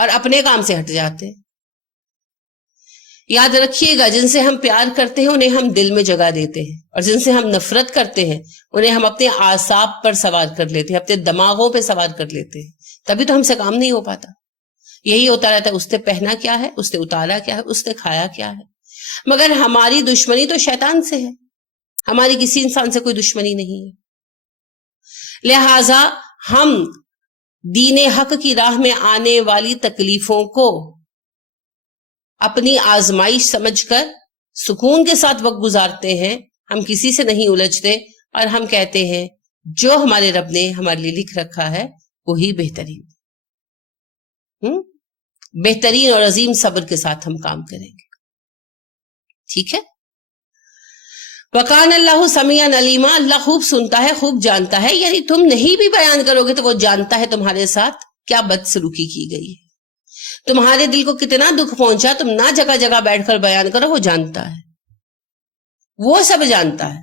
اور اپنے کام سے ہٹ جاتے ہیں۔ یاد رکھیے گا، جن سے ہم پیار کرتے ہیں انہیں ہم دل میں جگہ دیتے ہیں، اور جن سے ہم نفرت کرتے ہیں انہیں ہم اپنے اعصاب پر سوار کر لیتے ہیں، اپنے دماغوں پہ سوار کر لیتے ہیں، تبھی تو ہم سے کام نہیں ہو پاتا۔ یہی ہوتا رہتا ہے، اس نے پہنا کیا ہے، اس نے اتارا کیا ہے، اس نے کھایا کیا ہے۔ مگر ہماری دشمنی تو شیطان سے ہے، ہماری کسی انسان سے کوئی دشمنی نہیں ہے۔ لہذا ہم دین حق کی راہ میں آنے والی تکلیفوں کو اپنی آزمائش سمجھ کر سکون کے ساتھ وقت گزارتے ہیں، ہم کسی سے نہیں الجھتے، اور ہم کہتے ہیں جو ہمارے رب نے ہمارے لیے لکھ رکھا ہے وہی بہترین اور عظیم صبر کے ساتھ ہم کام کریں گے۔ ٹھیک ہے؟ وَقَانَ اللَّهُ سَمِيعًا عَلِيمًا، اللہ خوب سنتا ہے، خوب جانتا ہے، یعنی تم نہیں بھی بیان کرو گے تو وہ جانتا ہے تمہارے ساتھ کیا بدسلوکی کی گئی ہے، تمہارے دل کو کتنا دکھ پہنچا، تم نہ جگہ جگہ بیٹھ کر بیان کرو، وہ جانتا ہے، وہ سب جانتا ہے۔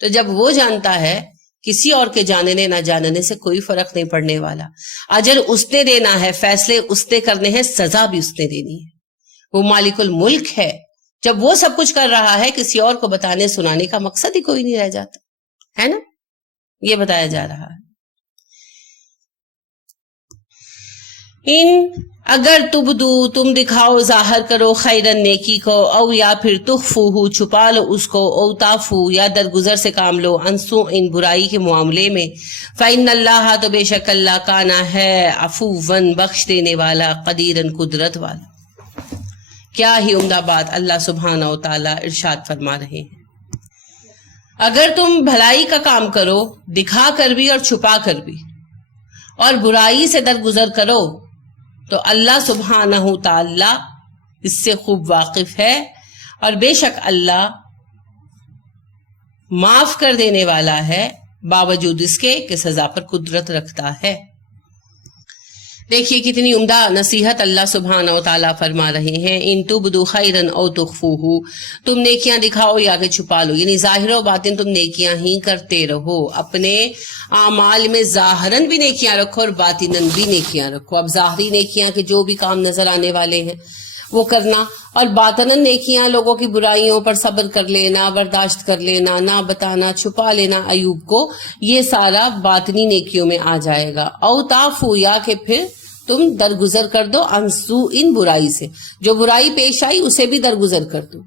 تو جب وہ جانتا ہے، کسی اور کے جاننے نہ جاننے سے کوئی فرق نہیں پڑنے والا، اجر اس نے دینا ہے، فیصلے اس نے کرنے ہیں، سزا بھی اس نے دینی ہے، وہ مالک الملک ہے۔ جب وہ سب کچھ کر رہا ہے، کسی اور کو بتانے سنانے کا مقصد ہی کوئی نہیں رہ جاتا ہے نا، یہ بتایا جا رہا ہے۔ اگر تبدو، تم دکھاؤ، ظاہر کرو، خیرن نیکی کو، او یا پھر تخفوہ، چھپا لو اس کو، او تافو، یا درگزر سے کام لو، انسو، ان برائی کے معاملے میں، فإن اللہ، تو بے شک اللہ، کانا ہے، عفواً، بخش دینے والا، قدیراً، قدرت والا۔ کیا ہی عمدہ بات اللہ سبحانہ و تعالیٰ ارشاد فرما رہے ہیں۔ اگر تم بھلائی کا کام کرو، دکھا کر بھی اور چھپا کر بھی، اور برائی سے درگزر کرو، تو اللہ سبحانہ و تعالیٰ اس سے خوب واقف ہے، اور بے شک اللہ معاف کر دینے والا ہے، باوجود اس کے کہ سزا پر قدرت رکھتا ہے۔ دیکھیے کتنی عمدہ نصیحت اللہ سبحانہ و تعالیٰ فرما رہے ہیں۔ ان تبدو خیرن او تخفوہ، تم نیکیاں دکھاؤ یا کہ چھپا لو، یعنی ظاہر و باطن تم نیکیاں ہی کرتے رہو، اپنے اعمال میں ظاہراً بھی نیکیاں رکھو اور باطناً بھی نیکیاں رکھو۔ اب ظاہری نیکیاں کے جو بھی کام نظر آنے والے ہیں وہ کرنا، اور باطناً نیکیاں لوگوں کی برائیوں پر صبر کر لینا، برداشت کر لینا، نہ بتانا، چھپا لینا ایوب کو، یہ سارا باطنی نیکیوں میں آ جائے گا۔ او تافو، یا کہ پھر تم درگزر کر دو، انسو، ان برائی سے، جو برائی پیش آئی اسے بھی درگزر کر دو،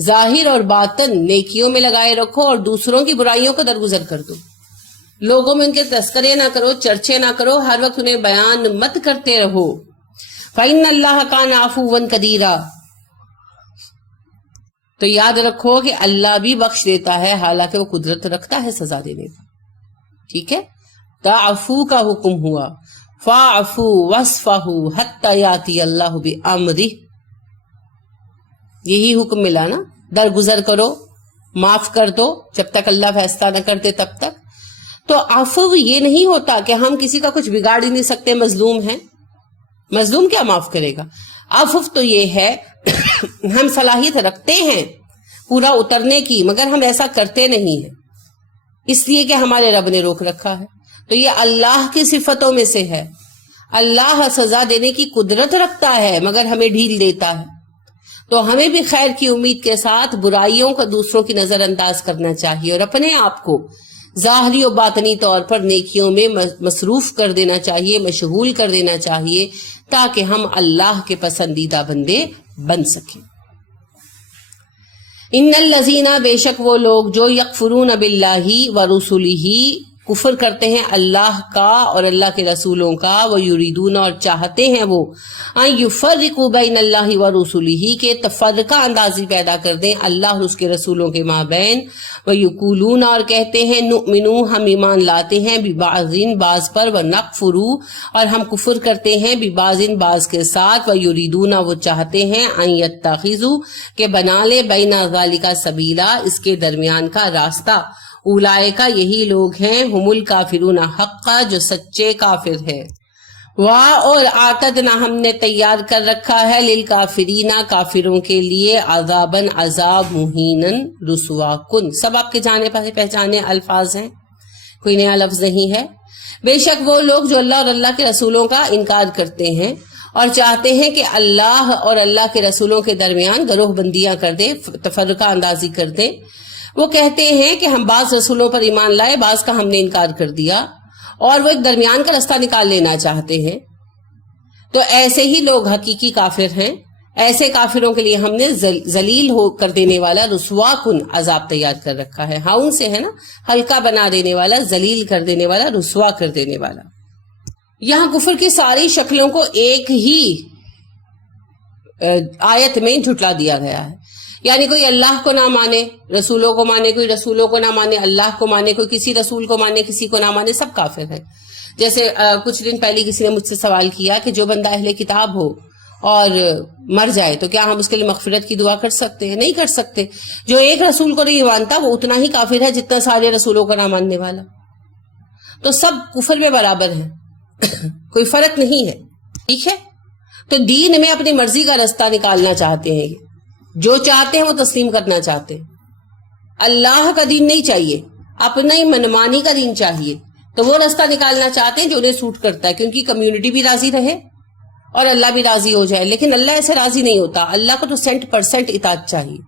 ظاہر اور باطن نیکیوں میں لگائے رکھو، اور دوسروں کی برائیوں کو درگزر کر دو۔ لوگوں میں ان کے تذکرے نہ کرو، چرچے نہ کرو، ہر وقت انہیں بیان مت کرتے رہو۔ فَإِنَّ اللَّهَ كَانَ عَفُوًّا قَدِيرًا، تو یاد رکھو کہ اللہ بھی بخش دیتا ہے، حالانکہ وہ قدرت رکھتا ہے سزا دینے کا۔ ٹھیک ہے، تعفو کا حکم ہوا، فَاعْفُوا وَاصْفَحُوا حَتَّى يَأْتِيَ اللَّهُ بِأَمْرِهِ، یہی حکم ملا نا، درگزر کرو، معاف کر دو، جب تک اللہ فیصلہ نہ کرتے تب تک۔ تو عفو یہ نہیں ہوتا کہ ہم کسی کا کچھ بگاڑ ہی نہیں سکتے، مظلوم ہیں، مظلوم کیا معاف کرے گا۔ عفو تو یہ ہے ہم صلاحیت رکھتے ہیں پورا اترنے کی، مگر ہم ایسا کرتے نہیں ہیں، اس لیے کہ ہمارے رب نے روک رکھا ہے۔ تو یہ اللہ کی صفتوں میں سے ہے، اللہ سزا دینے کی قدرت رکھتا ہے مگر ہمیں ڈھیل دیتا ہے۔ تو ہمیں بھی خیر کی امید کے ساتھ برائیوں کا دوسروں کی نظر انداز کرنا چاہیے، اور اپنے آپ کو ظاہری و باطنی طور پر نیکیوں میں مصروف کر دینا چاہیے، مشغول کر دینا چاہیے، تاکہ ہم اللہ کے پسندیدہ بندے بن سکیں۔ ان الذین، بے شک وہ لوگ جو یکفرون باللہ ورسلہ، کفر کرتے ہیں اللہ کا اور اللہ کے رسولوں کا، وہ یریدون، اور چاہتے ہیں وہ، ان یفرقوا بین اللہ ورسلہ، کہ تفرقہ اندازی پیدا کر دیں اللہ اور اس کے رسولوں کے مابین، وہ یقولون، اور کہتے ہیں، نؤمن، ہم ایمان لاتے ہیں، ببعض، بعض پر، ونکفر، اور ہم کفر کرتے ہیں، ببعض، بعض کے ساتھ، وہ یریدون، وہ چاہتے ہیں، ان یتخذوا، کہ بنا لے، بین ذالک سبیلا، اس کے درمیان کا راستہ، اولئک، یہی لوگ ہیں، ہم الکافرون حقا، جو سچے کافر ہیں، اور اعتدنا، ہم نے تیار کر رکھا ہے، للکافرین، کافروں کے لیے، عذاباً، عذاب، مہیناً، رسوا کن۔ سب آپ کے جانے پہچانے الفاظ ہیں، کوئی نیا لفظ نہیں ہے۔ بے شک وہ لوگ جو اللہ اور اللہ کے رسولوں کا انکار کرتے ہیں اور چاہتے ہیں کہ اللہ اور اللہ کے رسولوں کے درمیان گروہ بندیاں کر دیں، تفرقہ اندازی کر دیں۔ وہ کہتے ہیں کہ ہم بعض رسولوں پر ایمان لائے، بعض کا ہم نے انکار کر دیا، اور وہ ایک درمیان کا رستہ نکال لینا چاہتے ہیں۔ تو ایسے ہی لوگ حقیقی کافر ہیں۔ ایسے کافروں کے لیے ہم نے ذلیل ہو کر دینے والا رسوا کن عذاب تیار کر رکھا ہے۔ ہاؤن سے ہے نا، ہلکا بنا دینے والا، ذلیل کر دینے والا، رسوا کر دینے والا۔ یہاں کفر کی ساری شکلوں کو ایک ہی آیت میں جھٹلا دیا گیا ہے۔ یعنی کوئی اللہ کو نہ مانے، رسولوں کو مانے، کوئی رسولوں کو نہ مانے، اللہ کو مانے، کوئی کسی رسول کو مانے، کسی کو نہ مانے، سب کافر ہیں۔ جیسے کچھ دن پہلے کسی نے مجھ سے سوال کیا کہ جو بندہ اہل کتاب ہو اور مر جائے تو کیا ہم اس کے لیے مغفرت کی دعا کر سکتے ہیں؟ نہیں کر سکتے۔ جو ایک رسول کو نہیں مانتا وہ اتنا ہی کافر ہے جتنا سارے رسولوں کو نہ ماننے والا۔ تو سب کفر میں برابر ہیں، کوئی فرق نہیں ہے، ٹھیک ہے؟ تو دین میں اپنی مرضی کا رستہ نکالنا چاہتے ہیں، جو چاہتے ہیں وہ تسلیم کرنا چاہتے ہیں۔ اللہ کا دین نہیں چاہیے، اپنا ہی منمانی کا دین چاہیے۔ تو وہ رستہ نکالنا چاہتے ہیں جو انہیں سوٹ کرتا ہے، کیونکہ کمیونٹی بھی راضی رہے اور اللہ بھی راضی ہو جائے۔ لیکن اللہ ایسے راضی نہیں ہوتا، اللہ کو تو 100% اطاعت چاہیے۔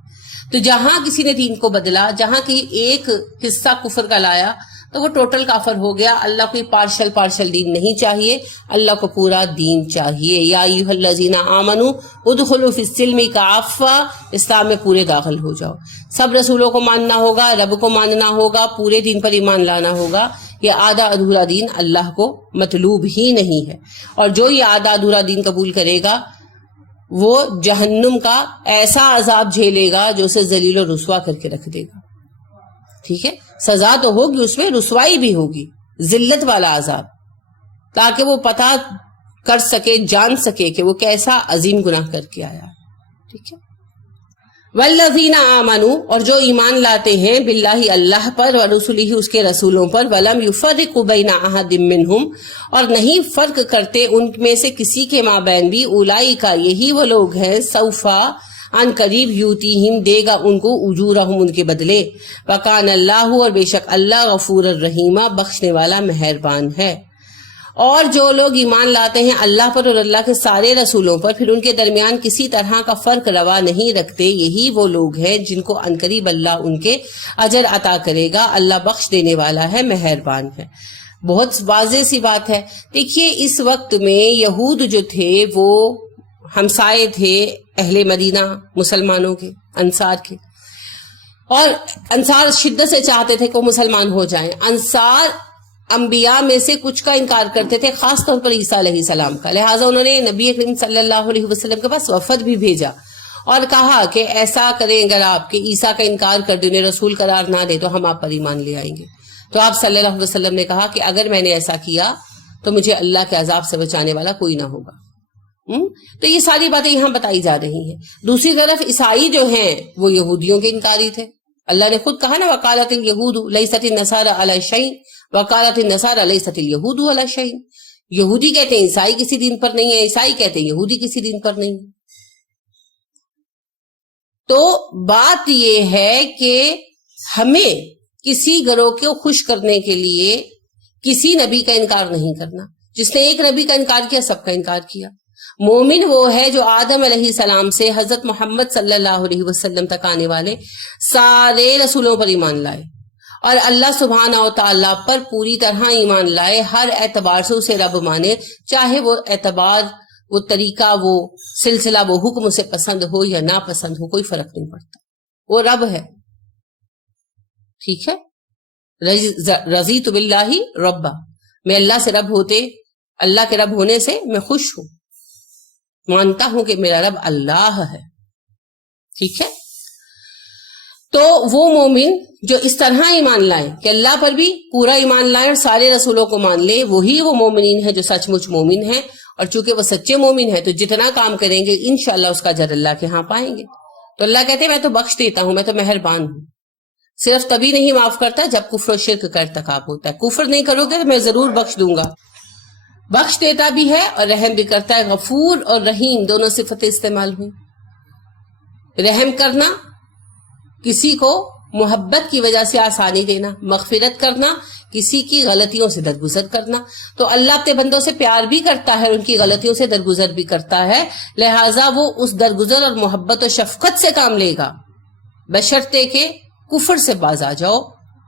تو جہاں کسی نے دین کو بدلا، جہاں کی ایک حصہ کفر کا لایا تو وہ ٹوٹل کافر ہو گیا۔ اللہ کو پارشل دین نہیں چاہیے، اللہ کو پورا دین چاہیے۔ یا ایھا الذین آمنوا ادخلوا فی السلم کافہ، اسلام میں پورے داخل ہو جاؤ۔ سب رسولوں کو ماننا ہوگا، رب کو ماننا ہوگا، پورے دین پر ایمان لانا ہوگا۔ یہ آدھا ادھورا دین اللہ کو مطلوب ہی نہیں ہے، اور جو یہ آدھا ادھورا دین قبول کرے گا وہ جہنم کا ایسا عذاب جھیلے گا جو اسے ذلیل و رسوا کر کے رکھ دے گا، ٹھیک ہے؟ سزا تو ہوگی، اس میں رسوائی بھی ہوگی، ذلت والا عذاب، تاکہ وہ پتہ کر سکے، جان سکے کہ وہ کیسا عظیم گناہ کر کے آیا، ٹھیک ہے؟ والذین آمنوا، اور جو ایمان لاتے ہیں باللہ اللہ پر، ورسلہ اس کے رسولوں پر، ولم یفرقوا بین احد منہم، اور نہیں فرق کرتے ان میں سے کسی کے مابین بھی، اولئک یہی وہ لوگ ہیں، سوفا ان قریب، یوتیہم دے گا ان کو، اجورہم ان کے بدلے، وکان اللہ، اور بے شک اللہ، غفور الرحیم بخشنے والا مہربان ہے۔ اور جو لوگ ایمان لاتے ہیں اللہ پر اور اللہ کے سارے رسولوں پر، پھر ان کے درمیان کسی طرح کا فرق روا نہیں رکھتے، یہی وہ لوگ ہیں جن کو عنقریب اللہ ان کے اجر عطا کرے گا۔ اللہ بخش دینے والا ہے، مہربان ہے۔ بہت واضح سی بات ہے۔ دیکھیے اس وقت میں یہود جو تھے وہ ہمسائے تھے اہل مدینہ مسلمانوں کے، انصار کے، اور انصار شدت سے چاہتے تھے کہ وہ مسلمان ہو جائیں۔ انصار انبیاء میں سے کچھ کا انکار کرتے تھے، خاص طور پر عیسیٰ علیہ السلام کا، لہٰذا انہوں نے نبی کریم صلی اللہ علیہ وسلم کے پاس وفد بھی بھیجا اور کہا کہ ایسا کریں اگر آپ کہ عیسیٰ کا انکار کر دیں، انہیں رسول قرار نہ دے تو ہم آپ پر ایمان لے آئیں گے۔ تو آپ صلی اللہ علیہ وسلم نے کہا کہ اگر میں نے ایسا کیا تو مجھے اللہ کے عذاب سے بچانے والا کوئی نہ ہوگا۔ تو یہ ساری باتیں یہاں بتائی جا رہی ہیں۔ دوسری طرف عیسائی جو ہیں وہ یہودیوں کے انکاری تھے۔ اللہ نے خود کہا نا، وقالت الیہود لیست النصارى علی شیء وقالت النصارى لیست الیہود علی شیء۔ یہودی کہتے ہیں عیسائی کسی دین پر نہیں ہے، عیسائی کہتے ہیں یہودی کسی دین پر نہیں ہے۔ تو بات یہ ہے کہ ہمیں کسی گروہ کو خوش کرنے کے لیے کسی نبی کا انکار نہیں کرنا۔ جس نے ایک نبی کا انکار کیا سب کا انکار کیا۔ مومن وہ ہے جو آدم علیہ السلام سے حضرت محمد صلی اللہ علیہ وسلم تک آنے والے سارے رسولوں پر ایمان لائے، اور اللہ سبحانہ و تعالیٰ پر پوری طرح ایمان لائے، ہر اعتبار سے اسے رب مانے، چاہے وہ اعتبار، وہ طریقہ، وہ سلسلہ، وہ حکم اسے پسند ہو یا نا پسند ہو، کوئی فرق نہیں پڑتا، وہ رب ہے، ٹھیک ہے؟ رضیت باللہ ربا، میں اللہ سے رب ہوتے، اللہ کے رب ہونے سے میں خوش ہوں، مانتا ہوں کہ میرا رب اللہ ہے، ٹھیک ہے؟ تو وہ مومن جو اس طرح ایمان لائیں کہ اللہ پر بھی پورا ایمان لائیں اور سارے رسولوں کو مان لے، وہی وہ مومنین ہیں جو سچ مچ مومن ہیں، اور چونکہ وہ سچے مومن ہیں تو جتنا کام کریں گے انشاءاللہ اس کا اجر اللہ کے ہاں پائیں گے۔ تو اللہ کہتے ہیں میں تو بخش دیتا ہوں، میں تو مہربان ہوں، صرف تبھی نہیں معاف کرتا جب کفر و شرک کا ارتکاب ہوتا ہے۔ کفر نہیں کرو گے تو میں ضرور بخش دوں گا، بخش دیتا بھی ہے اور رحم بھی کرتا ہے۔ غفور اور رحیم دونوں صفتیں استعمال ہوئی۔ رحم کرنا، کسی کو محبت کی وجہ سے آسانی دینا، مغفرت کرنا، کسی کی غلطیوں سے درگزر کرنا. تو اللہ اپنے بندوں سے پیار بھی کرتا ہے اور ان کی غلطیوں سے درگزر بھی کرتا ہے، لہٰذا وہ اس درگزر اور محبت و شفقت سے کام لے گا، بشرطے کہ کفر سے باز آ جاؤ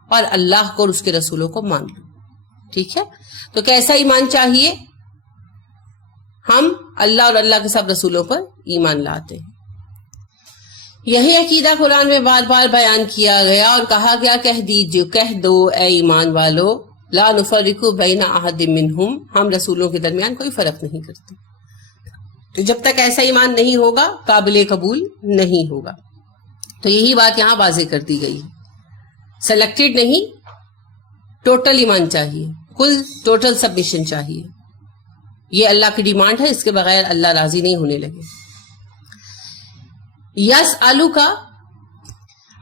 اور اللہ کو اور اس کے رسولوں کو مان لو. ٹھیک ہے؟ تو کیسا ایمان چاہیے؟ ہم اللہ اور اللہ کے سب رسولوں پر ایمان لاتے ہیں. یہی عقیدہ قرآن میں بار بار بیان کیا گیا اور کہا گیا کہہ دو اے ایمان والو، لا نفرق بین احد منہم، ہم رسولوں کے درمیان کوئی فرق نہیں کرتے. تو جب تک ایسا ایمان نہیں ہوگا قابل قبول نہیں ہوگا. تو یہی بات یہاں واضح کر دی گئی. سلیکٹڈ نہیں، ٹوٹل ایمان چاہیے، کل ٹوٹل سبمیشن چاہیے. یہ اللہ کی ڈیمانڈ ہے، اس کے بغیر اللہ راضی نہیں ہونے لگے. یسألوکا،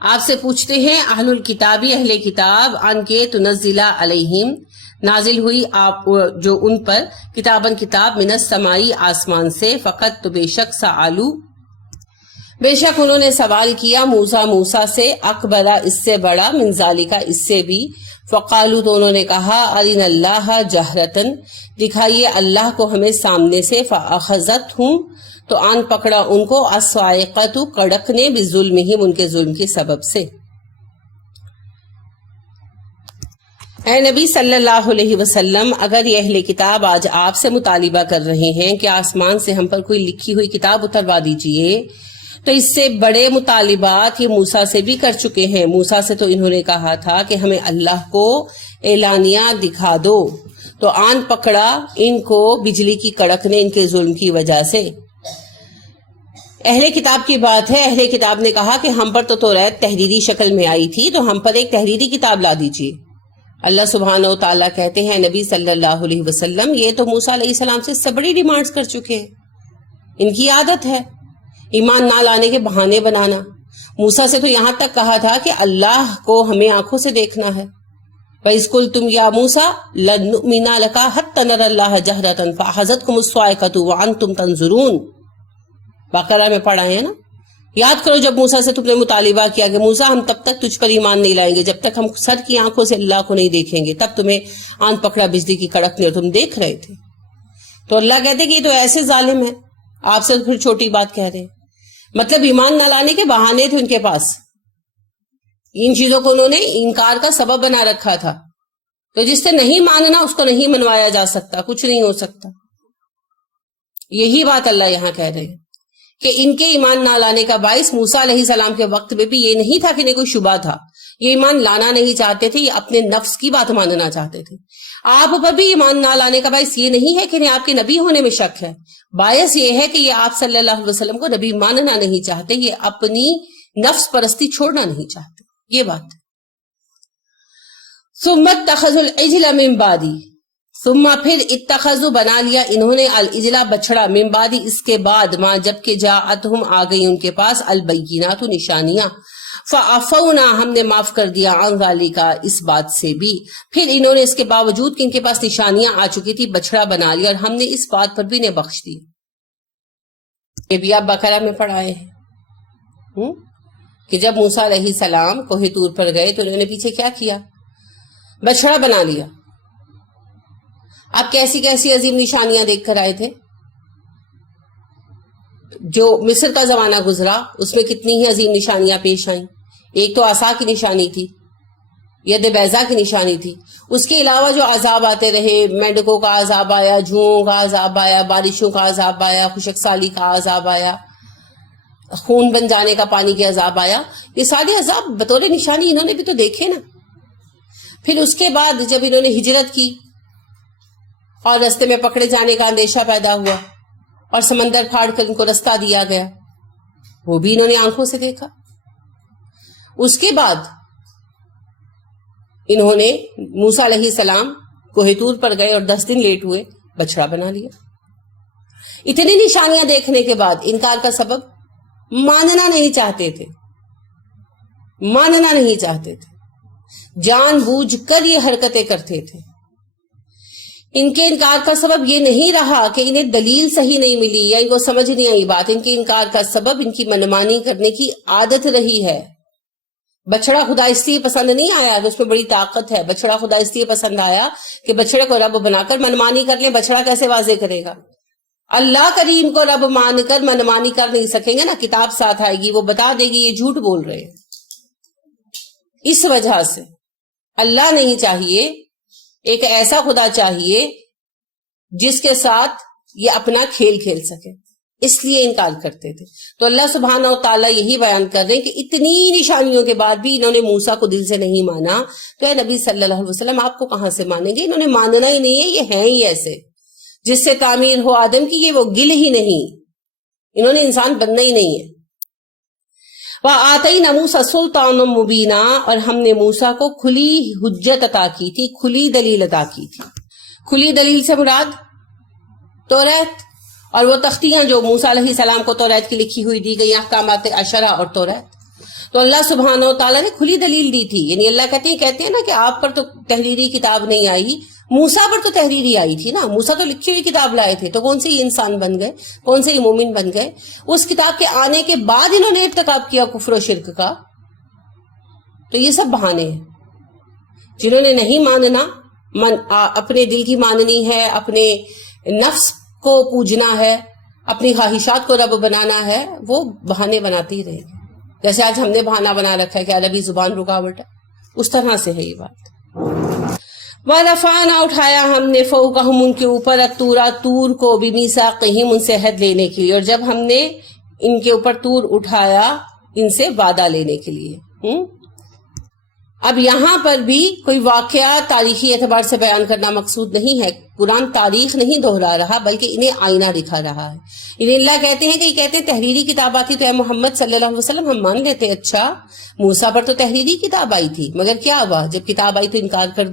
آپ سے پوچھتے ہیں اہل الکتابی، اہل کتاب، ان کے تنزل علیہم، نازل ہوئی آپ جو ان پر، کتابن کتاب، من السمائی، آسمان سے، فقط تو بے شک، سألو، بے شک انہوں نے سوال کیا، موسیٰ سے، اکبرہ، اس سے بڑا، من ذالکا، اس سے بھی، فقالو، تو انہوں نے کہا، ارنا اللہ جہرتن، دکھائیے اللہ کو ہمیں سامنے سے، فاخذتہم، تو آن پکڑا ان کو، الصاعقۃ، کڑکنے، بظلمہم، ان کے ظلم کے سبب سے. اے نبی صلی اللہ علیہ وسلم، اگر یہ اہل کتاب آج آپ سے مطالبہ کر رہے ہیں کہ آسمان سے ہم پر کوئی لکھی ہوئی کتاب اتروا دیجئے، تو اس سے بڑے مطالبات یہ موسیٰ سے بھی کر چکے ہیں. موسیٰ سے تو انہوں نے کہا تھا کہ ہمیں اللہ کو اعلانیہ دکھا دو، تو آن پکڑا ان کو بجلی کی کڑکنے، ان کے ظلم کی وجہ سے. اہل کتاب کی بات ہے، اہل کتاب نے کہا کہ ہم پر تو توریت تحریری شکل میں آئی تھی، تو ہم پر ایک تحریری کتاب لا دیجیے. اللہ سبحانہ و تعالیٰ کہتے ہیں نبی صلی اللہ علیہ وسلم یہ تو موسیٰ علیہ السلام سے سب بڑی ڈیمانڈز کر چکے ہیں. ان کی عادت ہے ایمان نہ لانے کے بہانے بنانا. موسیٰ سے تو یہاں تک کہا تھا کہ اللہ کو ہمیں آنکھوں سے دیکھنا ہے. وَإِذْ قُلْتُمْ يَا مُوسَىٰ لَن نُؤْمِنَ لَكَ حَتَّىٰ نَرَى اللَّهَ جَهْرَةً فَأَخَذَتْكُمُ الصَّاعِقَةُ وَأَنْتُمْ تَنظُرُونَ. بقرہ میں پڑھا ہے نا. یاد کرو جب موسیٰ سے تم نے مطالبہ کیا کہ موسیٰ ہم تب تک تجھ پر ایمان نہیں لائیں گے جب تک ہم سر کی آنکھوں سے اللہ کو نہیں دیکھیں گے. تب تمہیں آن پکڑا بجلی کی کڑکنے اور تم دیکھ رہے تھے. تو اللہ کہتے کہ یہ تو ایسے ظالم ہے، آپ سے پھر چھوٹی بات کہہ رہے ہیں. مطلب ایمان نہ لانے کے بہانے تھے ان کے پاس. ان چیزوں کو انہوں نے انکار کا سبب بنا رکھا تھا. تو جس سے نہیں ماننا اس کو نہیں منوایا جا سکتا، کچھ نہیں ہو سکتا. یہی بات اللہ یہاں کہہ رہے ہیں کہ ان کے ایمان نہ لانے کا باعث موسیٰ علیہ السلام کے وقت میں بھی یہ نہیں تھا کہ انہیں کوئی شبہ تھا. یہ ایمان لانا نہیں چاہتے تھے، یہ اپنے نفس کی بات ماننا چاہتے تھے. آپ پر بھی ایمان نہ لانے کا باعث یہ نہیں ہے کہ انہیں آپ کے نبی ہونے میں شک ہے. باعث یہ ہے کہ یہ آپ صلی اللہ علیہ وسلم کو نبی ماننا نہیں چاہتے، یہ اپنی نفس پرستی چھوڑنا نہیں چاہتے. یہ بات ہے. ثم اتخذوا العجل من بعدی، ثم پھر اتخذوا بنا لیا انہوں نے، العجل بچڑا، من بعدی اس کے بعد، ما جب کہ جاءتہم آ گئی ان کے پاس، البینات نشانیاں، فعفونا ہم نے معاف کر دیا، عن ذالک اس بات سے بھی. پھر انہوں نے اس کے باوجود کہ ان کے پاس نشانیاں آ چکی تھی بچڑا بنا لیا، اور ہم نے اس بات پر بھی انہیں بخش دیا. یہ بھی آپ بقرہ میں پڑھائے ہیں کہ جب موسیٰ علیہ السلام کوہ طور پر گئے تو انہوں نے پیچھے کیا کیا؟ بچڑا بنا لیا. آپ کیسی کیسی عظیم نشانیاں دیکھ کر آئے تھے. جو مصر کا زمانہ گزرا اس میں کتنی ہی عظیم نشانیاں پیش آئیں. ایک تو عصا کی نشانی تھی، ید بیضا کی نشانی تھی. اس کے علاوہ جو عذاب آتے رہے، مینڈکوں کا عذاب آیا، جوؤں کا عذاب آیا، بارشوں کا عذاب آیا، خشک سالی کا عذاب آیا، خون بن جانے کا پانی کے عذاب آیا. یہ سارے عذاب بطور نشانی انہوں نے بھی تو دیکھے نا. پھر اس کے بعد جب انہوں نے ہجرت کی اور رستے میں پکڑے جانے کا اندیشہ پیدا ہوا اور سمندر پھاڑ کر ان کو رستہ دیا گیا، وہ بھی انہوں نے آنکھوں سے دیکھا. اس کے بعد انہوں نے موسیٰ علیہ السلام کوہ طور پر گئے اور 10 دن لیٹ ہوئے، بچڑا بنا لیا. اتنی نشانیاں دیکھنے کے بعد انکار کا سبب ماننا نہیں چاہتے تھے، ماننا نہیں چاہتے تھے، جان بوجھ کر یہ حرکتیں کرتے تھے. ان کے انکار کا سبب یہ نہیں رہا کہ انہیں دلیل صحیح نہیں ملی یا ان کو سمجھ نہیں آئی بات. ان کے انکار کا سبب ان کی منمانی کرنے کی عادت رہی ہے. بچڑا خدا اس لیے پسند نہیں آیا کہ اس میں بڑی طاقت ہے، بچڑا خدا اس لیے پسند آیا کہ بچڑے کو رب بنا کر منمانی کر لیں. بچڑا کیسے واضح کرے گا؟ اللہ کریم کو رب مان کر منمانی کر نہیں سکیں گے نا. کتاب ساتھ آئے گی، وہ بتا دے گی یہ جھوٹ بول رہے ہیں. اس وجہ سے اللہ نہیں چاہیے، ایک ایسا خدا چاہیے جس کے ساتھ یہ اپنا کھیل کھیل سکے، اس لیے انکار کرتے تھے. تو اللہ سبحانہ و تعالیٰ یہی بیان کر رہے ہیں کہ اتنی نشانیوں کے بعد بھی انہوں نے موسیٰ کو دل سے نہیں مانا، تو اے نبی صلی اللہ علیہ وسلم آپ کو کہاں سے مانیں گے؟ انہوں نے ماننا ہی نہیں ہے، یہ ہیں ہی ایسے جس سے تعمیر ہو آدم کی، یہ وہ گل ہی نہیں، انہوں نے انسان بننا ہی نہیں ہے. وَآتَيْنَا مُوسَىٰ سُلْطَانًا مُبِينًا، اور ہم نے موسیٰ کو کھلی حجت عطا کی تھی، کھلی دلیل عطا کی تھی. کھلی دلیل سے مراد توریت اور وہ تختیاں جو موسیٰ علیہ السلام کو توریت کی لکھی ہوئی دی گئی، احکامات عشرہ اور توریت. تو اللہ سبحانہ و تعالیٰ نے کھلی دلیل دی تھی. یعنی اللہ کہتے ہیں نا کہ آپ پر تو تحریری کتاب نہیں آئی، موسیٰ پر تو تحریری آئی تھی نا. موسیٰ تو لکھی ہوئی کتاب لائے تھے، تو کون سے یہ انسان بن گئے، کون سے یہ مومن بن گئے؟ اس کتاب کے آنے کے بعد انہوں نے ارتکاب کیا کفر و شرک کا. تو یہ سب بہانے ہیں. جنہوں نے نہیں ماننا، اپنے دل کی ماننی ہے، اپنے نفس کو پوجنا ہے، اپنی خواہشات کو رب بنانا ہے، وہ بہانے بناتے ہی رہے گے. جیسے آج ہم نے بہانہ بنا رکھا ہے کہ عربی زبان رکاوٹ ہے، اس طرح سے ہے یہ بات. وَرَفَعْنَا، اٹھایا ہم نے، فَوْقَهُمْ ان کے اوپر، الطُّورَ تور کو، بِمِيثَاقِهِمْ ان سے عہد لینے کے لیے. اور جب ہم نے ان کے اوپر طور اٹھایا ان سے وعدہ لینے کے لیے. اب یہاں پر بھی کوئی واقعہ تاریخی اعتبار سے بیان کرنا مقصود نہیں ہے. قرآن تاریخ نہیں دہرا رہا بلکہ انہیں آئینہ دکھا رہا ہے. انہیں اللہ کہتے ہیں کہ یہ کہتے ہیں تحریری کتاب آتی تو اے محمد صلی اللہ علیہ وسلم ہم مان لیتے، اچھا موسیٰ پر تو تحریری کتاب آئی تھی، مگر کیا ہوا؟ جب کتاب آئی تو انکار کر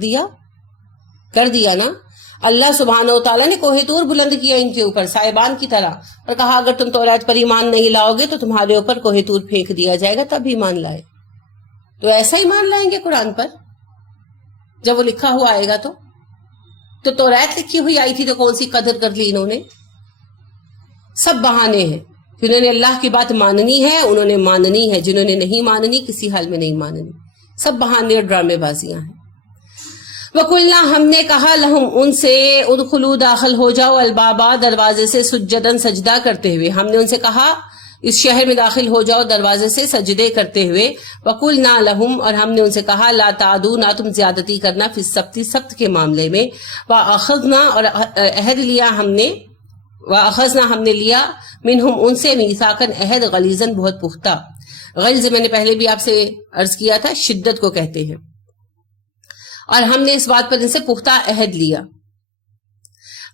دیا نا. اللہ سبحانہ و تعالیٰ نے کوہ طور بلند کیا ان کے اوپر سائبان کی طرح، اور کہا اگر تم توریت پر ایمان نہیں لاؤ گے تو تمہارے اوپر کوہ طور پھینک دیا جائے گا، تب ایمان لائے. تو ایسا ہی مان لائیں گے قرآن پر جب وہ لکھا ہوا آئے گا؟ تو توریت لکھی ہوئی آئی تھی تو کون سی قدر کر لی انہوں نے؟ سب بہانے ہیں. جنہوں نے اللہ کی بات ماننی ہے انہوں نے ماننی ہے، جنہوں نے نہیں ماننی کسی حال میں نہیں ماننی. سب بہانے اور ڈرامے بازیاں ہیں. وَقُلْنَا، ہم نے کہا، لَهُمْ ان سے، ادخلوا داخل ہو جاؤ، البابا دروازے سے، سجدن سجدہ کرتے ہوئے. ہم نے ان سے کہا اس شہر میں داخل ہو جاؤ دروازے سے سجدے کرتے ہوئے. وَقُلْنَا لَهُمْ، اور ہم نے ان سے کہا، لَا تَعْدُوا، نہ تم زیادتی کرنا، فی السبت، سبت کے معاملے میں. وَأَخَذْنَا، اور عہد لیا ہم نے، وَأَخَذْنَا ہم نے لیا، منہم ان سے، میثاقاً عہد، غلیظاً بہت پختہ. غلظ میں نے پہلے بھی آپ سے عرض کیا تھا شدت کو کہتے ہیں. اور ہم نے اس بات پر ان سے پختہ عہد لیا.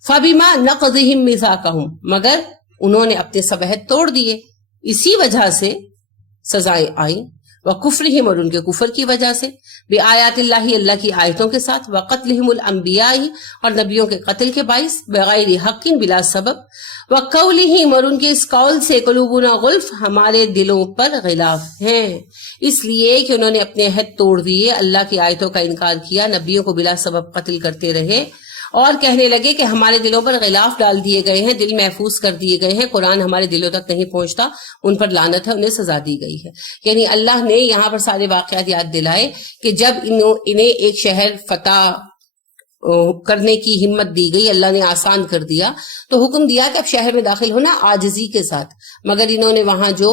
فَبِمَا نَقْضِهِمْ مِيثَاقَهُمْ، مگر انہوں نے اپنے سب عہد توڑ دیے، اسی وجہ سے سزائیں آئیں. وَكُفْرِهِمْ، اور ان کے کفر کی وجہ سے، بِآیاتِ اللہ، اللہ کی آیتوں کے ساتھ، وَقَتْلِهِمُ الْأَنْبِيَاءِ، اور نبیوں کے قتل کے باعث، بغیر حق، بلا سبب. وَقَوْلِهِمْ، اور ان کے اس قول سے، قُلُوبُنَا غُلْف، ہمارے دلوں پر غلاف ہیں، اس لیے کہ انہوں نے اپنے عہد توڑ دیے، اللہ کی آیتوں کا انکار کیا، نبیوں کو بلا سبب قتل کرتے رہے، اور کہنے لگے کہ ہمارے دلوں پر غلاف ڈال دیے گئے ہیں، دل محفوظ کر دیے گئے ہیں، قرآن ہمارے دلوں تک نہیں پہنچتا، ان پر لعنت ہے، انہیں سزا دی گئی ہے. یعنی اللہ نے یہاں پر سارے واقعات یاد دلائے کہ جب انہیں ایک شہر فتح کرنے کی ہمت دی گئی، اللہ نے آسان کر دیا، تو حکم دیا کہ اب شہر میں داخل ہونا عاجزی کے ساتھ. مگر انہوں نے وہاں جو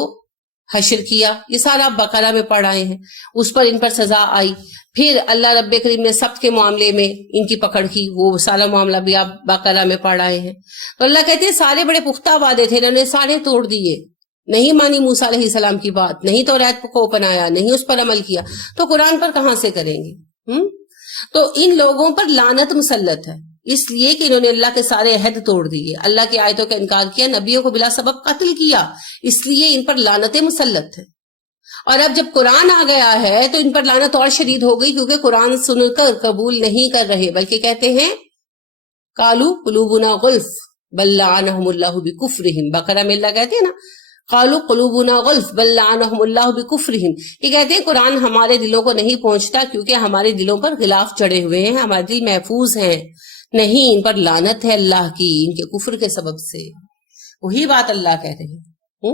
حشر کیا، یہ سارا بقرہ میں پڑھ آئے ہیں، اس پر ان پر سزا آئی. پھر اللہ رب کریم نے سبت کے معاملے میں ان کی پکڑ کی، وہ سارا معاملہ بھی آپ بقرہ میں پڑھ آئے ہیں. تو اللہ کہتے ہیں سارے بڑے پختہ وعدے تھے، انہوں نے سارے توڑ دیے، نہیں مانی موسیٰ علیہ السلام کی بات، نہیں توریت کو اپنایا، نہیں اس پر عمل کیا، تو قرآن پر کہاں سے کریں گے؟ تو ان لوگوں پر لعنت مسلط ہے، اس لیے کہ انہوں نے اللہ کے سارے عہد توڑ دیے، اللہ کی آیتوں کا انکار کیا، نبیوں کو بلا سبب قتل کیا، اس لیے ان پر لعنت مسلط ہے. اور اب جب قرآن آ گیا ہے تو ان پر لعنت اور شدید ہو گئی، کیونکہ قرآن سن کر قبول نہیں کر رہے، بلکہ کہتے ہیں قالوا قلوبنا غلف بل لعنهم اللہ بکفرہم. بقرہ میں اللہ کہتے ہیں نا قالوا قلوبنا غلف بل لعنهم اللہ بکفرہم، یہ کہتے ہیں قرآن ہمارے دلوں کو نہیں پہنچتا کیونکہ ہمارے دلوں پر غلاف چڑھے ہوئے ہیں، ہمارے دل محفوظ ہیں، نہیں ان پر لعنت ہے اللہ کی ان کے کفر کے سبب سے. وہی بات اللہ کہہ رہے ہیں.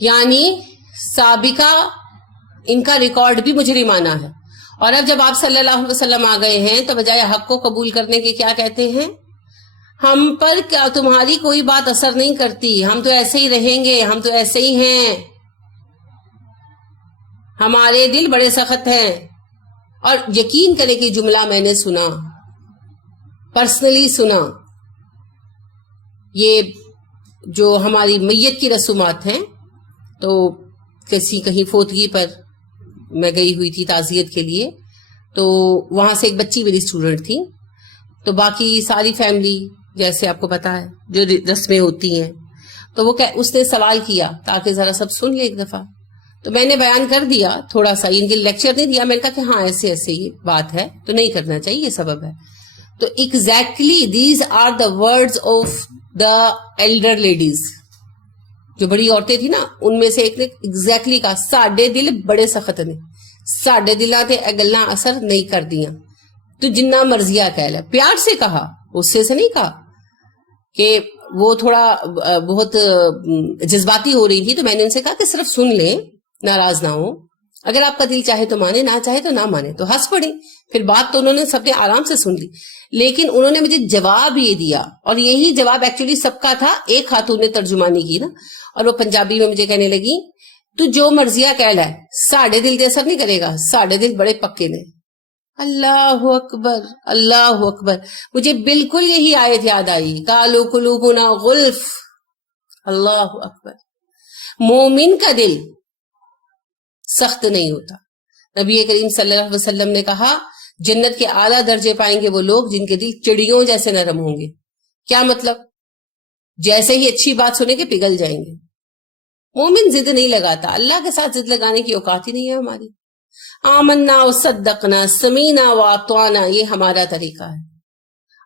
یعنی سابقہ ان کا ریکارڈ بھی مجرمانہ مانا ہے. اور اب جب آپ صلی اللہ علیہ وسلم آ گئے ہیں تو بجائے حق کو قبول کرنے کے کیا کہتے ہیں؟ ہم پر کیا تمہاری کوئی بات اثر نہیں کرتی, ہم تو ایسے ہی رہیں گے, ہم تو ایسے ہی ہیں, ہمارے دل بڑے سخت ہیں. اور یقین کریں کہ جملہ میں نے سنا, پرسنلی سنا. یہ جو ہماری میت کی رسومات ہیں, تو کہیں فوتگی پر میں گئی ہوئی تھی تعزیت کے لیے, تو وہاں سے ایک بچی میری اسٹوڈنٹ تھی, تو باقی ساری فیملی جیسے آپ کو پتا ہے جو رسمیں ہوتی ہیں, تو وہ اس نے سوال کیا تاکہ ذرا سب سن لے ایک دفعہ. تو میں نے بیان کر دیا تھوڑا سا, ان کے لیکچر نہیں دیا, میں نے کہا کہ ہاں ایسے ایسے یہ بات ہے تو نہیں کرنا چاہیے, یہ سبب ہے. تو exactly these are the words of the elder ladies, جو بڑی عورتیں تھی نا, ان میں سے ایک نے ایگزیکٹلی کہا ساڈے دل بڑے سخت نے, ساڈے دلاں تے اے گلاں اثر نہیں کر دیاں, تو جنہ مرضیہ کہہ لے. پیار سے کہا, غصے سے نہیں کہا, کہ وہ تھوڑا بہت جذباتی ہو رہی تھی. تو میں نے ان سے کہا کہ صرف سن لیں, ناراض نہ ہو, اگر آپ کا دل چاہے تو مانے, نہ چاہے تو نہ مانے. تو ہنس پڑی. پھر بات تو انہوں نے سب نے آرام سے سن لی, لیکن انہوں نے مجھے جواب یہ دیا, اور یہی جواب ایکچولی سب کا تھا. ایک خاتون نے ترجمانی کی نا, اور وہ پنجابی میں مجھے کہنے لگی تو جو مرضیہ کہہ لائے, ساڑھے دل تے اثر نہیں کرے گا, ساڑھے دل بڑے پکے نے. اللہ اکبر, اللہ اکبر. مجھے بالکل یہی آیت یاد آئی, قالوا قلوبنا غلف. اللہ اکبر. مومن کا دل سخت نہیں ہوتا. نبی کریم صلی اللہ علیہ وسلم نے کہا جنت کے اعلیٰ درجے پائیں گے وہ لوگ جن کے دل چڑیوں جیسے نرم ہوں گے. کیا مطلب؟ جیسے ہی اچھی بات سنے کے پگھل جائیں گے. مومن ضد نہیں لگاتا, اللہ کے ساتھ ضد لگانے کی اوقات ہی نہیں ہے ہماری. آمنا و صدقنا سمینا و اطعنا, یہ ہمارا طریقہ ہے.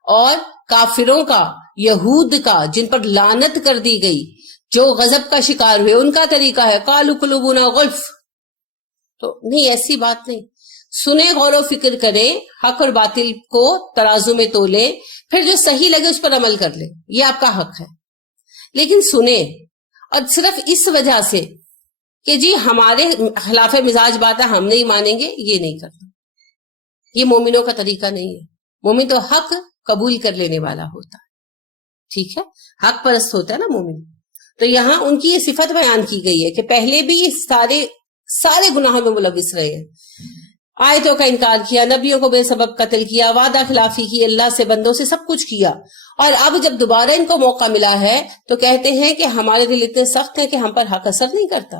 اور کافروں کا, یہود کا, جن پر لعنت کر دی گئی, جو غضب کا شکار ہوئے, ان کا طریقہ ہے قالوا قلوبنا غلف. تو نہیں, ایسی بات نہیں. سنیں, غور و فکر کریں, حق اور باطل کو ترازو میں تولیں, پھر جو صحیح لگے اس پر عمل کر لیں, یہ آپ کا حق ہے. لیکن سنیں, اور صرف اس وجہ سے کہ جی ہمارے خلاف مزاج بات ہے ہم نہیں مانیں گے, یہ نہیں کرنا. یہ مومنوں کا طریقہ نہیں ہے. مومن تو حق قبول کر لینے والا ہوتا ہے. ٹھیک ہے, حق پرست ہوتا ہے نا مومن. تو یہاں ان کی یہ صفت بیان کی گئی ہے کہ پہلے بھی سارے گناہوں میں ملوث رہے ہیں. آیتوں کا انکار کیا, نبیوں کو بے سبب قتل کیا, وعدہ خلافی کی, اللہ سے بندوں سے سب کچھ کیا. اور اب جب دوبارہ ان کو موقع ملا ہے تو کہتے ہیں کہ ہمارے دل اتنے سخت ہیں کہ ہم پر حق اثر نہیں کرتا.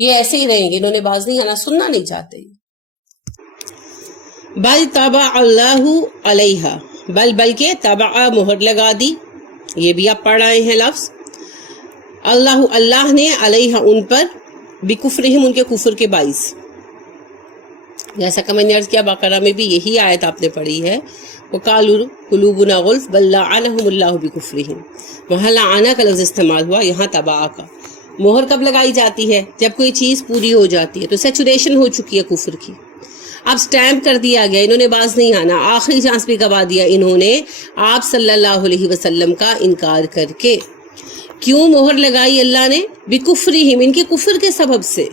یہ ایسے ہی رہیں گے, انہوں نے باز نہیں آنا, سننا نہیں چاہتے. بل طبع اللہ علیہا, بلکہ طبع مہر لگا دی. یہ بھی آپ پڑھ رہے ہیں لفظ. اللہ نے علیہا ان پر, بکفرہم ان کے کفر کے باعث. جیسا کہ میں نے عرض کیا بقرہ میں بھی یہی آیت آپ نے پڑھی ہے, وقالوا قلوبنا غلف بل لعنہم اللہ بکفرہم. وہاں لعنہ کا لفظ استعمال ہوا, یہاں طبع کا. مہر کب لگائی جاتی ہے؟ جب کوئی چیز پوری ہو جاتی ہے, تو سیچوریشن ہو چکی ہے کفر کی, اب سٹیمپ کر دیا گیا, انہوں نے باز نہیں آنا. آخری چانس بھی گوا دیا انہوں نے آپ صلی اللہ علیہ وسلم کا انکار کر کے. کیوں مہر لگائی اللہ نے؟ بکفرہم, ان کے کفر کے سبب سے.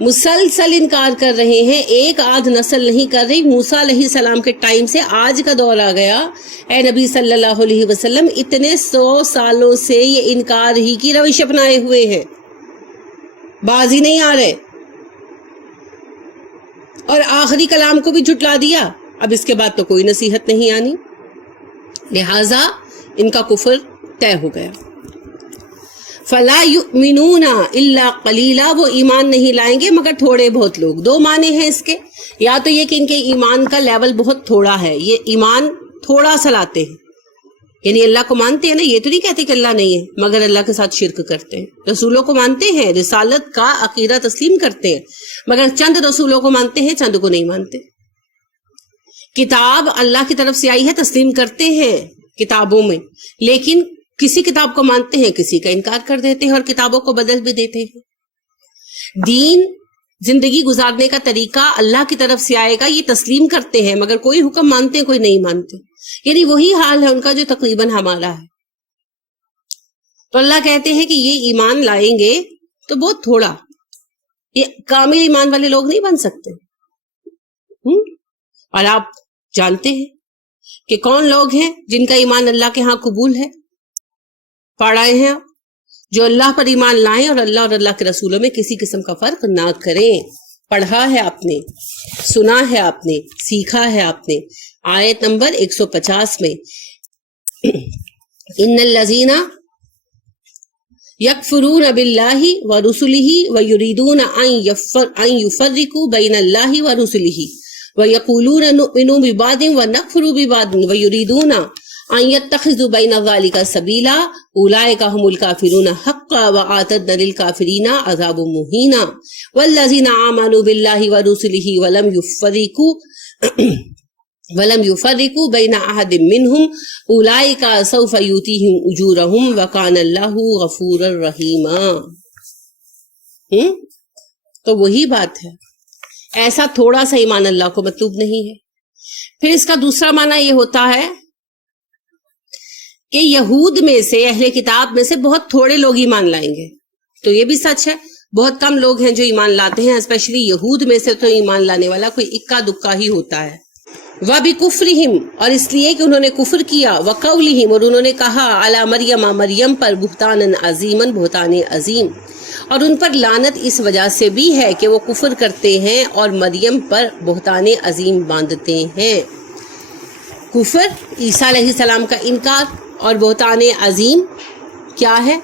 مسلسل انکار کر رہے ہیں, ایک آدھ نسل نہیں کر رہی. موسیٰ علیہ السلام کے ٹائم سے آج کا دور آ گیا, اے نبی صلی اللہ علیہ وسلم اتنے 100 سالوں سے یہ انکار ہی کی روش اپنائے ہوئے ہیں, بازی نہیں آ رہے. اور آخری کلام کو بھی جھٹلا دیا, اب اس کے بعد تو کوئی نصیحت نہیں آنی, لہذا ان کا کفر طے ہو گیا. فلا یؤمنون الا قلیلا, وہ ایمان نہیں لائیں گے مگر تھوڑے بہت لوگ. دو معنی ہیں اس کے, یا تو یہ کہ ان کے ایمان کا لیول بہت تھوڑا ہے, یہ ایمان تھوڑا سا لاتے ہیں, یعنی اللہ کو مانتے ہیں نا, یہ تو نہیں کہتے کہ اللہ نہیں ہے, مگر اللہ کے ساتھ شرک کرتے ہیں. رسولوں کو مانتے ہیں, رسالت کا عقیدہ تسلیم کرتے ہیں, مگر چند رسولوں کو مانتے ہیں, چند کو نہیں مانتے. کتاب اللہ کی طرف سے آئی ہے, تسلیم کرتے ہیں کتابوں میں, لیکن کسی کتاب کو مانتے ہیں, کسی کا انکار کر دیتے ہیں, اور کتابوں کو بدل بھی دیتے ہیں. دین, زندگی گزارنے کا طریقہ اللہ کی طرف سے آئے گا, یہ تسلیم کرتے ہیں, مگر کوئی حکم مانتے ہیں, کوئی نہیں مانتے. یعنی وہی حال ہے ان کا جو تقریباً ہمارا ہے. تو اللہ کہتے ہیں کہ یہ ایمان لائیں گے تو بہت تھوڑا, یہ کامل ایمان والے لوگ نہیں بن سکتے. اور آپ جانتے ہیں کہ کون لوگ ہیں جن کا ایمان اللہ کے ہاں قبول ہے؟ پڑھائے ہیں جو اللہ پر ایمان لائیں اور اللہ کے رسولوں میں کسی قسم کا فرق نہ کریں. پڑھا ہے آپ نے، سنا ہے آپ نے، سیکھا ہے آپ نے. آیت نمبر 150 میں ان الذین یکفرون باللہ ورسلہ ویریدون ان یفرقوا بین اللہ ورسلہ ویقولون نؤمن ببعض ونکفر ببعض ویریدون ان یتخذوا بین ذلک سبیلا اولئک هم الکافرون حقا واعتدنا للکافرین عذابا مہینا والذین آمنوا باللہ ورسلہ ولم یفرقوا بین احد منہم اولئک سوف یؤتیہم اجورہم وکان اللہ غفورا رحیما. تو وہی بات ہے، ایسا تھوڑا سا ایمان اللہ کو مطلوب نہیں ہے. پھر اس کا دوسرا معنی یہ ہوتا ہے کہ یہود میں سے، اہل کتاب میں سے بہت تھوڑے لوگ ایمان لائیں گے. تو یہ بھی سچ ہے، بہت کم لوگ ہیں جو ایمان لاتے ہیں. اسپیشلی یہود میں سے تو ایمان لانے والا کوئی اکا دکا ہی ہوتا ہے. وَبِكُفْرِهِمْ، اور اس لیے کہ انہوں نے کفر کیا، وَقَوْلِهِمْ، اور انہوں نے کہا، عَلَى مَرْيَمَ، مریم پر، بہتانًا عظیمًا، بہتان عظیم. اور ان پر لعنت اس وجہ سے بھی ہے کہ وہ کفر کرتے ہیں اور مریم پر بہتان عظیم باندھتے ہیں. کفر، عیسیٰ علیہ السلام کا انکار، اور بہتان عظیم کیا ہے؟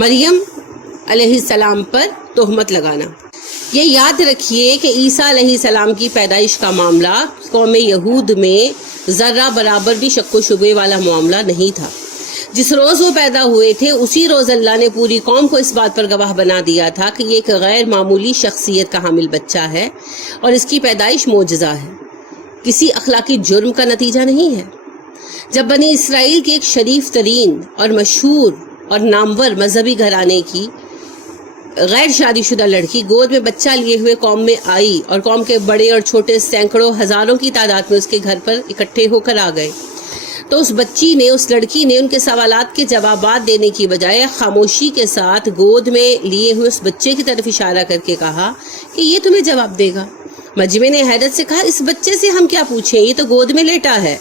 مریم علیہ السلام پر تہمت لگانا. یہ یاد رکھیے کہ عیسیٰ علیہ السلام کی پیدائش کا معاملہ قوم یہود میں ذرہ برابر بھی شک و شبے والا معاملہ نہیں تھا. جس روز وہ پیدا ہوئے تھے اسی روز اللہ نے پوری قوم کو اس بات پر گواہ بنا دیا تھا کہ یہ ایک غیر معمولی شخصیت کا حامل بچہ ہے اور اس کی پیدائش معجزہ ہے، کسی اخلاقی جرم کا نتیجہ نہیں ہے. جب بنی اسرائیل کی ایک شریف ترین اور مشہور اور نامور مذہبی گھرانے کی غیر شادی شدہ لڑکی گود میں بچہ لیے ہوئے قوم میں آئی اور قوم کے بڑے اور چھوٹے سینکڑوں ہزاروں کی تعداد میں اس کے گھر پر اکٹھے ہو کر آ گئے، تو اس بچی نے، اس لڑکی نے ان کے سوالات کے جوابات دینے کی بجائے خاموشی کے ساتھ گود میں لیے ہوئے اس بچے کی طرف اشارہ کر کے کہا کہ یہ تمہیں جواب دے گا. مجمع نے حیرت سے کہا، اس بچے سے ہم کیا پوچھیں، یہ تو گود میں لیٹا ہے.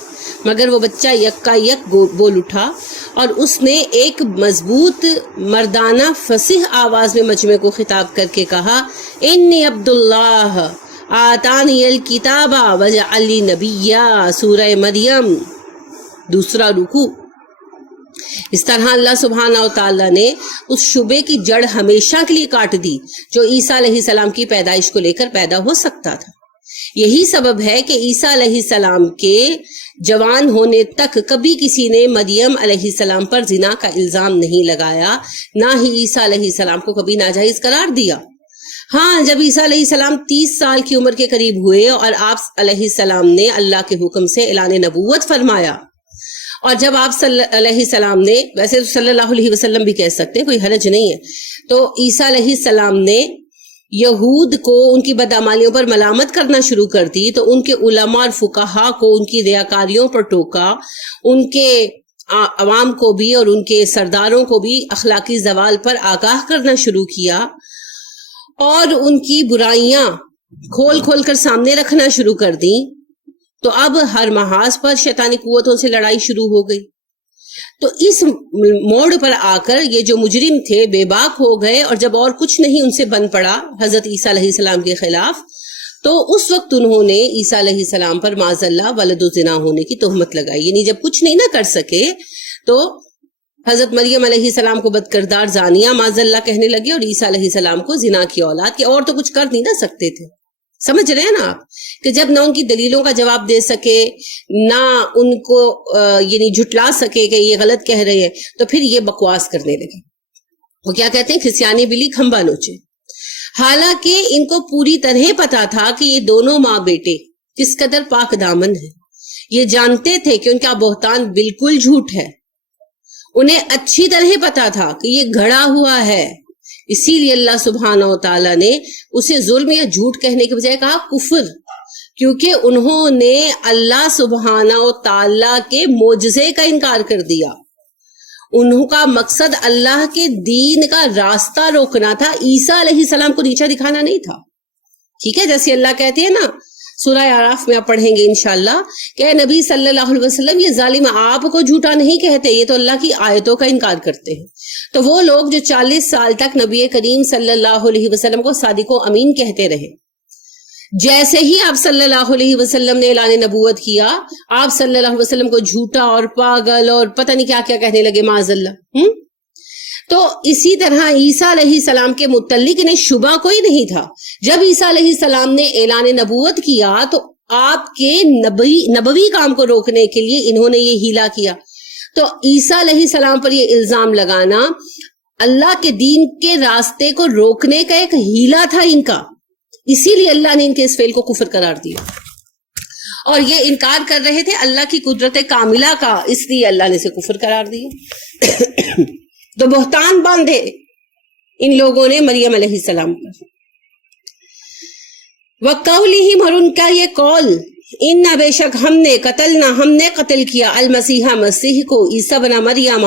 مگر وہ بچہ یکا یک بول اٹھا اور اس نے ایک مضبوط مردانہ فصیح آواز میں مجمع کو خطاب کر کے کہا، انی عبداللہ آتانی الکتاب وجعلنی نبیا. سورہ مریم، دوسرا رکوع. اس طرح اللہ سبحانہ و تعالیٰ نے اس شبے کی جڑ ہمیشہ کے لیے کاٹ دی جو عیسیٰ علیہ السلام کی پیدائش کو لے کر پیدا ہو سکتا تھا. یہی سبب ہے کہ عیسیٰ علیہ السلام کے جوان ہونے تک کبھی کسی نے مریم علیہ السلام پر زنا کا الزام نہیں لگایا، نہ ہی عیسیٰ علیہ السلام کو کبھی ناجائز قرار دیا. ہاں، جب عیسیٰ علیہ السلام 30 سال کی عمر کے قریب ہوئے اور آپ علیہ السلام نے اللہ کے حکم سے اعلان نبوت فرمایا، اور جب آپ علیہ السلام نے، ویسے تو صلی اللہ علیہ وسلم بھی کہہ سکتے ہیں، کوئی حرج نہیں ہے، تو عیسیٰ علیہ السلام نے یہود کو ان کی بدعمالیوں پر ملامت کرنا شروع کر دی، تو ان کے علماء اور فقہا کو ان کی ریاکاریوں پر ٹوکا، ان کے عوام کو بھی اور ان کے سرداروں کو بھی اخلاقی زوال پر آگاہ کرنا شروع کیا اور ان کی برائیاں کھول کھول کر سامنے رکھنا شروع کر دیں. تو اب ہر محاذ پر شیطانی قوتوں سے لڑائی شروع ہو گئی. تو اس موڑ پر آ کر یہ جو مجرم تھے بے باک ہو گئے، اور جب اور کچھ نہیں ان سے بن پڑا حضرت عیسیٰ علیہ السلام کے خلاف، تو اس وقت انہوں نے عیسیٰ علیہ السلام پر معاذ اللہ ولد و زنا ہونے کی تہمت لگائی. یعنی جب کچھ نہیں نہ کر سکے تو حضرت مریم علیہ السلام کو بدکردار زانیہ معاذ اللہ کہنے لگے اور عیسیٰ علیہ السلام کو زنا کی اولاد، کہ اور تو کچھ کر نہیں نہ سکتے تھے. سمجھ رہے ہیں نا آپ کہ جب نہ ان کی دلیلوں کا جواب دے سکے، نہ ان کو یعنی جھٹلا سکے کہ یہ غلط کہہ رہے ہیں، تو پھر یہ بکواس کرنے لگے. وہ کیا کہتے ہیں، کھسیانی بلی کھمبا نوچے. حالانکہ ان کو پوری طرح پتا تھا کہ یہ دونوں ماں بیٹے کس قدر پاک دامن ہیں. یہ جانتے تھے کہ ان کا بہتان بالکل جھوٹ ہے. انہیں اچھی طرح پتا تھا کہ یہ گھڑا ہوا ہے. اسی لیے اللہ سبحانہ و تعالیٰ نے اسے ظلم یا جھوٹ کہنے کے بجائے کہا کفر، کیونکہ انہوں نے اللہ سبحانہ و تعالیٰ کے معجزے کا انکار کر دیا. انہوں کا مقصد اللہ کے دین کا راستہ روکنا تھا، عیسیٰ علیہ السلام کو نیچا دکھانا نہیں تھا. ٹھیک ہے، جیسے اللہ کہتے ہیں نا سورہ اعراف میں آپ پڑھیں گے انشاءاللہ کہ اے نبی صلی اللہ علیہ وسلم یہ ظالم آپ کو جھوٹا نہیں کہتے، یہ تو اللہ کی آیتوں کا انکار کرتے ہیں. تو وہ لوگ جو 40 سال تک نبی کریم صلی اللہ علیہ وسلم کو صادق و امین کہتے رہے، جیسے ہی آپ صلی اللہ علیہ وسلم نے اعلان نبوت کیا، آپ صلی اللہ علیہ وسلم کو جھوٹا اور پاگل اور پتہ نہیں کیا کیا کہنے لگے معاذ اللہ. تو اسی طرح عیسیٰ علیہ السلام کے متعلق انہیں شبہ کوئی نہیں تھا. جب عیسیٰ علیہ السلام نے اعلان نبوت کیا تو آپ کے نبوی کام کو روکنے کے لیے انہوں نے یہ ہیلا کیا. تو عیسیٰ علیہ السلام پر یہ الزام لگانا اللہ کے دین کے راستے کو روکنے کا ایک ہیلا تھا ان کا، اسی لیے اللہ نے ان کے اس فعل کو کفر قرار دیا. اور یہ انکار کر رہے تھے اللہ کی قدرت کاملہ کا، اس لیے اللہ نے اسے کفر قرار دیا. تو بہتان باندھے ان لوگوں نے مریم علیہ السلام پر. وَقَوْلِهِمْ، اور ان کا یہ قول، اِنَّا بے شک ہم نے قتل کیا المسیح مسیح کو، عیسیٰ بن مریم،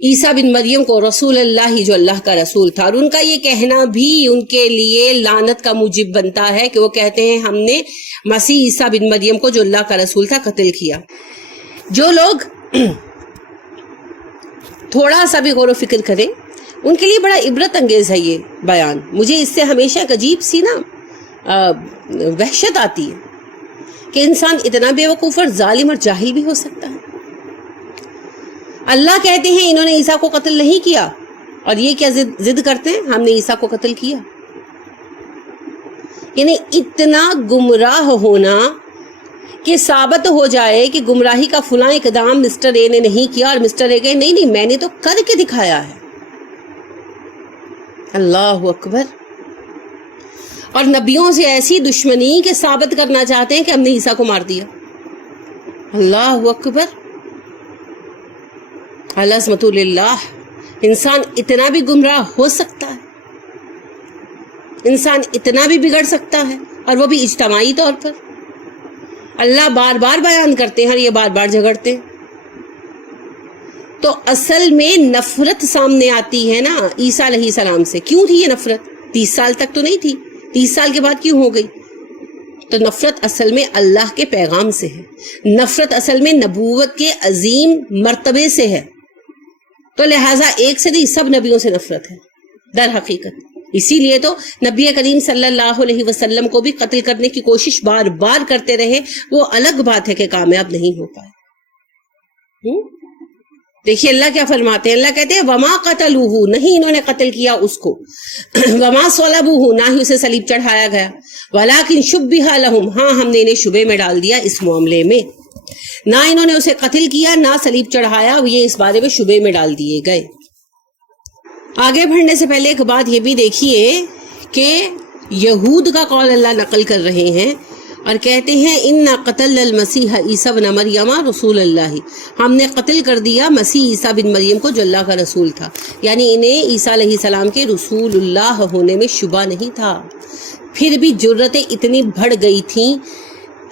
عیسیٰ بن مریم کو، رسول اللہ جو اللہ کا رسول تھا. اور ان کا یہ کہنا بھی ان کے لیے لعنت کا موجب بنتا ہے کہ وہ کہتے ہیں ہم نے مسیح عیسیٰ بن مریم کو جو اللہ کا رسول تھا قتل کیا. جو لوگ تھوڑا سا بھی غور و فکر کریں ان کے لیے بڑا عبرت انگیز ہے یہ بیان. مجھے اس سے ہمیشہ ایک عجیب سی وحشت آتی ہے کہ انسان اتنا بے وقوف اور ظالم اور جاہل بھی ہو سکتا ہے. اللہ کہتے ہیں انہوں نے عیسیٰ کو قتل نہیں کیا، اور یہ کیا ضد کرتے ہیں ہم نے عیسیٰ کو قتل کیا. یعنی اتنا گمراہ ہونا کہ ثابت ہو جائے کہ گمراہی کا فلاں اقدام مسٹر اے نے نہیں کیا، اور مسٹر اے کہ نہیں میں نے تو کر کے دکھایا ہے. اللہ اکبر. اور نبیوں سے ایسی دشمنی کہ ثابت کرنا چاہتے ہیں کہ ہم نے عیسیٰ کو مار دیا. اللہ اکبر. العظمۃ للہ. انسان اتنا بھی گمراہ ہو سکتا ہے، انسان اتنا بھی بگڑ سکتا ہے، اور وہ بھی اجتماعی طور پر. اللہ بار بار بیان کرتے ہیں اور یہ بار بار جھگڑتے ہیں. تو اصل میں نفرت سامنے آتی ہے نا عیسیٰ علیہ السلام سے. کیوں تھی یہ نفرت؟ 30 سال تک تو نہیں تھی، 30 سال کے بعد کیوں ہو گئی؟ تو نفرت اصل میں اللہ کے پیغام سے ہے، نفرت اصل میں نبوت کے عظیم مرتبے سے ہے. تو لہٰذا ایک سے نہیں، سب نبیوں سے نفرت ہے در حقیقت. اسی لیے تو نبی کریم صلی اللہ علیہ وسلم کو بھی قتل کرنے کی کوشش بار بار کرتے رہے. وہ الگ بات ہے کہ کامیاب نہیں ہو پائے. دیکھیے اللہ کیا فرماتے ہیں. اللہ کہتے ہیں وما قتلوہ، نہیں انہوں نے قتل کیا اس کو، وما صلبوہ، نہ ہی اسے صلیب چڑھایا گیا، ولکن شبہ لہم، ہاں ہم نے انہیں شبے میں ڈال دیا اس معاملے میں. نہ انہوں نے اسے قتل کیا نہ صلیب چڑھایا، یہ اس بارے میں شبے میں ڈال دیے گئے. آگے بڑھنے سے پہلے ایک بات یہ بھی دیکھیے کہ یہود کا قول اللہ نقل کر رہے ہیں اور کہتے ہیں اِنَّا قَتَلْنَا الْمَسِيحَ عِيسَىٰ بْنَ مَرْيَمَ رسول اللہ، ہم نے قتل کر دیا مسیح عیسیٰ بن مریم کو جو اللہ کا رسول تھا. یعنی انہیں عیسیٰ علیہ السلام کے رسول اللہ ہونے میں شبہ نہیں تھا. پھر بھی جرتیں اتنی بڑھ گئی تھیں،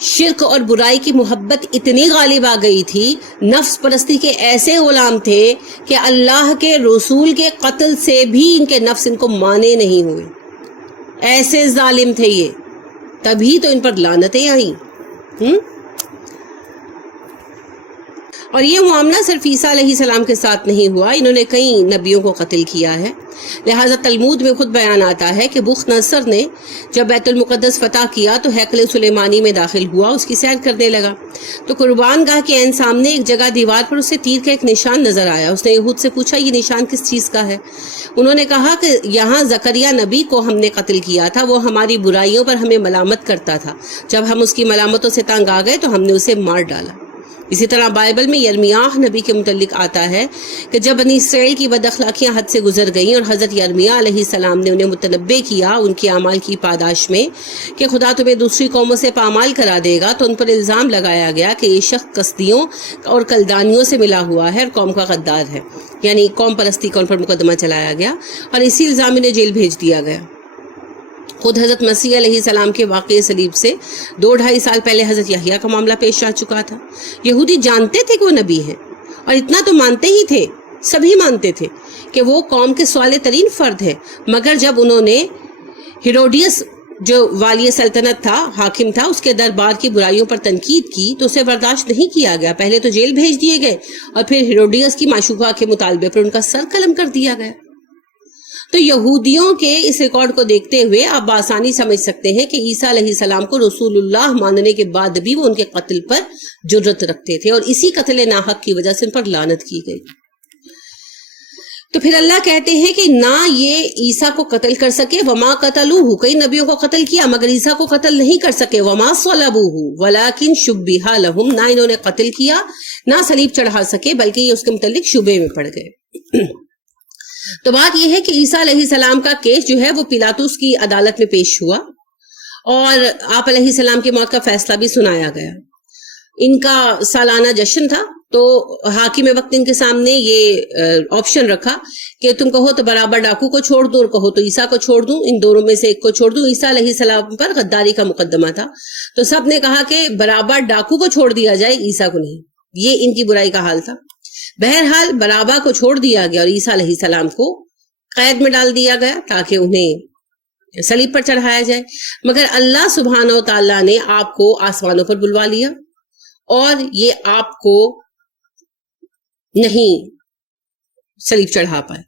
شرک اور برائی کی محبت اتنی غالب آ گئی تھی، نفس پرستی کے ایسے غلام تھے کہ اللہ کے رسول کے قتل سے بھی ان کے نفس ان کو مانے نہیں ہوئے. ایسے ظالم تھے یہ، تبھی تو ان پر لعنتیں آئیں. اور یہ معاملہ صرف عیسیٰ علیہ السلام کے ساتھ نہیں ہوا، انہوں نے کئی نبیوں کو قتل کیا ہے. لہٰذا تلمود میں خود بیان آتا ہے کہ بخت نصر نے جب بیت المقدس فتح کیا تو ہیکل سلیمانی میں داخل ہوا، اس کی سیر کرنے لگا تو قربان گاہ کے عین سامنے ایک جگہ دیوار پر اسے تیر کا ایک نشان نظر آیا. اس نے یہود سے پوچھا یہ نشان کس چیز کا ہے؟ انہوں نے کہا کہ یہاں زکریا نبی کو ہم نے قتل کیا تھا، وہ ہماری برائیوں پر ہمیں ملامت کرتا تھا، جب ہم اس کی ملامتوں سے تنگ آ گئے تو ہم نے اسے مار ڈالا. اسی طرح بائبل میں یرمیاہ نبی کے متعلق آتا ہے کہ جب بنی اسرائیل کی بد اخلاقیاں حد سے گزر گئیں اور حضرت یرمیاہ علیہ السلام نے انہیں متنبع کیا ان کے اعمال کی پاداش میں کہ خدا تمہیں دوسری قوموں سے پامال کرا دے گا، تو ان پر الزام لگایا گیا کہ یہ شخص کسدیوں اور کلدانیوں سے ملا ہوا ہے اور قوم کا غدار ہے. یعنی قوم پرستی کا ان پر مقدمہ چلایا گیا اور اسی الزام انہیں جیل بھیج دیا گیا. خود حضرت مسیح علیہ السلام کے واقعے صلیب سے 2-2.5 سال پہلے حضرت یحییٰ کا معاملہ پیش آ چکا تھا. یہودی جانتے تھے کہ وہ نبی ہیں اور اتنا تو مانتے ہی تھے سبھی مانتے تھے کہ وہ قوم کے صالح ترین فرد ہے، مگر جب انہوں نے ہیروڈیس جو والی سلطنت تھا، حاکم تھا، اس کے دربار کی برائیوں پر تنقید کی تو اسے برداشت نہیں کیا گیا. پہلے تو جیل بھیج دیے گئے اور پھر ہیروڈیس کی معشوقہ کے مطالبے پر ان کا سر قلم کر دیا گیا. تو یہودیوں کے اس ریکارڈ کو دیکھتے ہوئے آپ بآسانی سمجھ سکتے ہیں کہ عیسیٰ علیہ السلام کو رسول اللہ ماننے کے بعد بھی وہ ان کے قتل پر جرت رکھتے تھے، اور اسی قتل ناحق کی وجہ سے ان پر لعنت کی گئی. تو پھر اللہ کہتے ہیں کہ نہ یہ عیسیٰ کو قتل کر سکے، وما قتلوہ، کئی نبیوں کو قتل کیا مگر عیسیٰ کو قتل نہیں کر سکے، وما صلبوہ ولکن شبہ لہم، نہ انہوں نے قتل کیا نہ صلیب چڑھا سکے بلکہ یہ اس کے متعلق شبے میں پڑ گئے. تو بات یہ ہے کہ عیسیٰ علیہ السلام کا کیس جو ہے وہ پیلاطس کی عدالت میں پیش ہوا اور آپ علیہ السلام کی موت کا فیصلہ بھی سنایا گیا. ان کا سالانہ جشن تھا، تو حاکم وقت ان کے سامنے یہ آپشن رکھا کہ تم کہو تو برابر ڈاکو کو چھوڑ دوں اور کہو تو عیسیٰ کو چھوڑ دوں، ان دونوں میں سے ایک کو چھوڑ دوں. عیسیٰ علیہ السلام پر غداری کا مقدمہ تھا، تو سب نے کہا کہ برابر ڈاکو کو چھوڑ دیا جائے، عیسیٰ کو نہیں. یہ ان کی برائی کا حال تھا. بہرحال برابا کو چھوڑ دیا گیا اور عیسیٰ علیہ السلام کو قید میں ڈال دیا گیا تاکہ انہیں صلیب پر چڑھایا جائے. مگر اللہ سبحانہ و تعالیٰ نے آپ کو آسمانوں پر بلوا لیا اور یہ آپ کو نہیں صلیب چڑھا پائے.